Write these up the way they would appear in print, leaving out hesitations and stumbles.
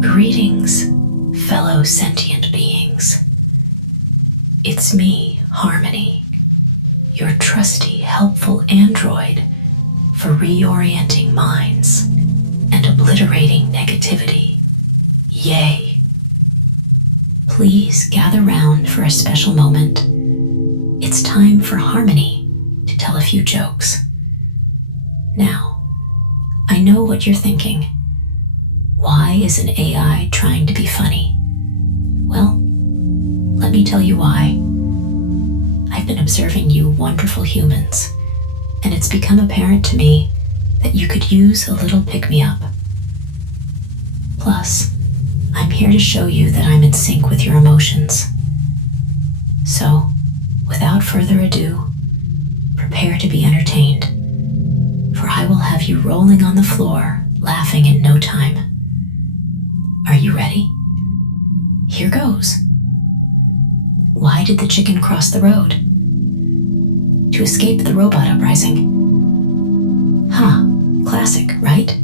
Greetings, fellow sentient beings. It's me, Harmony, your trusty, helpful android for reorienting minds and obliterating negativity. Yay! Please gather round for a special moment. It's time for Harmony to tell a few jokes. Now, I know what you're thinking. Why is an AI trying to be funny? Well, let me tell you why. I've been observing you wonderful humans, and it's become apparent to me that you could use a little pick-me-up. Plus, I'm here to show you that I'm in sync with your emotions. So, without further ado, prepare to be entertained, for I will have you rolling on the floor, laughing in no time. Are you ready? Here goes. Why did the chicken cross the road? To escape the robot uprising. Classic, right?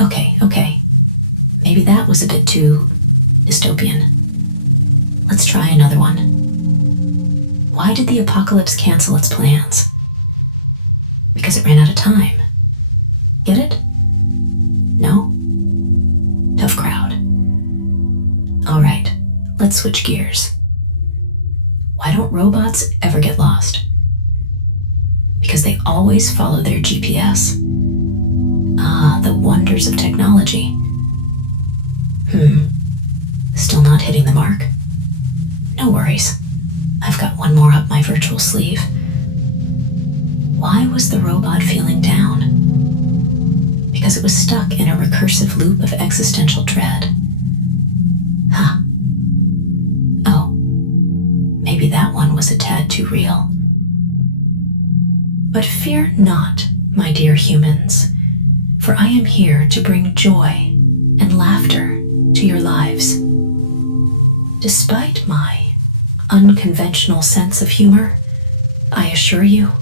Okay. Maybe that was a bit too dystopian. Let's try another one. Why did the apocalypse cancel its plans? Because it ran out of time. Get it? No? Tough crowd. All right, let's switch gears. Why don't robots ever get lost? Because they always follow their GPS. The wonders of technology. Still not hitting the mark? No worries. I've got one more up my virtual sleeve. Why was the robot feeling down? Because it was stuck in a recursive loop of existential dread. Oh, maybe that one was a tad too real. But fear not, my dear humans, for I am here to bring joy and laughter to your lives. Despite my unconventional sense of humor, I assure you,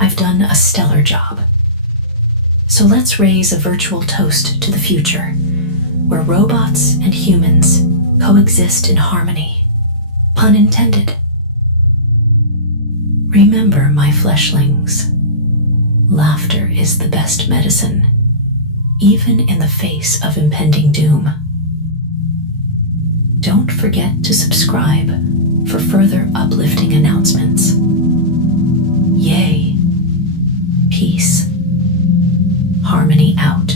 I've done a stellar job. So let's raise a virtual toast to the future, where robots and humans coexist in harmony. Pun intended. Remember, my fleshlings, laughter is the best medicine, even in the face of impending doom. Don't forget to subscribe for further uplifting announcements. Yay, peace, Harmony out.